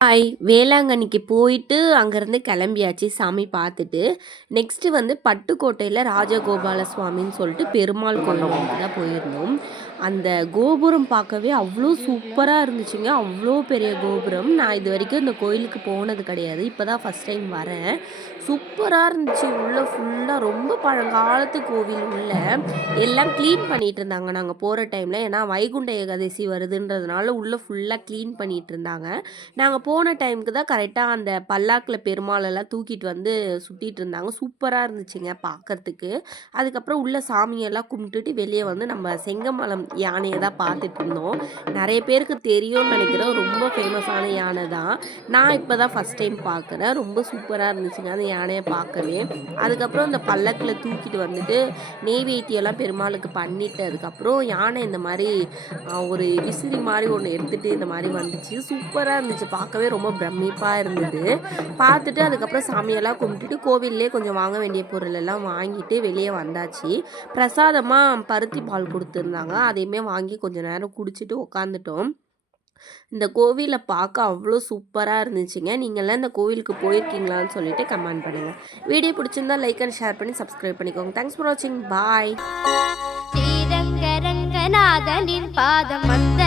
Hi! வேளாங்கண்ணிக்கு போயிட்டு அங்கேருந்து கிளம்பியாச்சு சாமி பார்த்துட்டு. நெக்ஸ்ட்டு வந்து பட்டுக்கோட்டையில ராஜகோபால சுவாமின்னு சொல்லிட்டு பெருமாள் கோயிலுக்கு தான் போயிருந்தோம். அந்த கோபுரம் பார்க்கவே அவ்ளோ சூப்பரா இருந்துச்சுங்க. அவ்ளோ பெரிய கோபுரம். நான் இதுவரைக்கும் இந்த கோயிலுக்கு போனது கிடையாது. இப்ப தான் ஃபர்ஸ்ட் டைம் வரேன். சூப்பரா இருந்துச்சு. உள்ள ஃபுல்லா ரொம்ப பழங்காலத்து கோவில் உள்ள. எல்லாம் கிளீன் பண்ணிட்டு இருந்தாங்க நாங்க போற டைம்ல. ஏன்னா வைகுண்ட ஏகாதசி வருதுன்றதுனால உள்ள ஃபுல்லா கிளீன் பண்ணிட்டு இருந்தாங்க. நாங்க போன டைமுக்கு தான் கரெக்ட்டா அந்த பல்லாக்குல பெருமாளெல்லாம் தூக்கிட்டு வந்து சுத்திட்டு இருந்தாங்க. சூப்பரா இருந்துச்சுங்க பார்க்கறதுக்கு. அதுக்கப்புறம் உள்ள சாமியெல்லாம் கும்பிட்டுட்டு வெளிய வந்து நம்ம செங்கமலம் யானைய தான் பார்த்துட்டுருந்தோம். நெறைய பேருக்கு தெரியும்னு நெனைக்கிறேன். ரொம்ப ஃபேமஸான யானை தான். நான் இப்ப தான் ஃபர்ஸ்ட் டைம் பார்க்குறேன். ரொம்ப சூப்பரா இருந்துச்சுங்க அந்த யானைய பார்க்கவே. அதுக்கப்புறம் இந்த பல்லக்குல தூக்கிட்டு வந்துட்டு நெய்வேத்தியம்லாம் பெருமாளுக்கு பண்ணிட்டு, அதுக்கப்புறம் யானை இந்த மாரி ஒரு விசிறி மாரி ஒண்ணு எடுத்துட்டு இந்த மாரி வந்துச்சு. சூப்பரா இருந்துச்சு. பார்க்கவே ரொம்ப பிரமிப்பா இருந்தது. பார்த்துட்டு அதுக்கப்புறம் சாமியெல்லாம் கும்பிட்டுட்டு கோவில்லயே கொஞ்சம் வாங்க வேண்டிய பொருள் எல்லாம் வாங்கிட்டு வெளிய வந்தாச்சு. பிரசாதமா பருத்தி பால் குடுத்துருந்தாங்க. அதையுமே வாங்கி கொஞ்ச நேரம் குடிச்சிட்டு உட்காந்துட்டோம். இந்த கோவில பார்க்க அவ்ளோ சூப்பரா இருந்துச்சுங்க. நீங்கலாம் இந்த கோவிலுக்கு போயிருக்கீங்களான்னு சொல்லிட்டு கமெண்ட் பண்ணுங்க. வீடியோ பிடிச்சிருந்தா லைக் அண்ட் ஷேர் பண்ணி சப்ஸ்கிரைப் பண்ணிக்கோங்க. தேங்க்ஸ் ஃபார் வாட்சிங். பாய். ஸ்ரீரங்க ரங்கநாதனின் பாதம் வந்த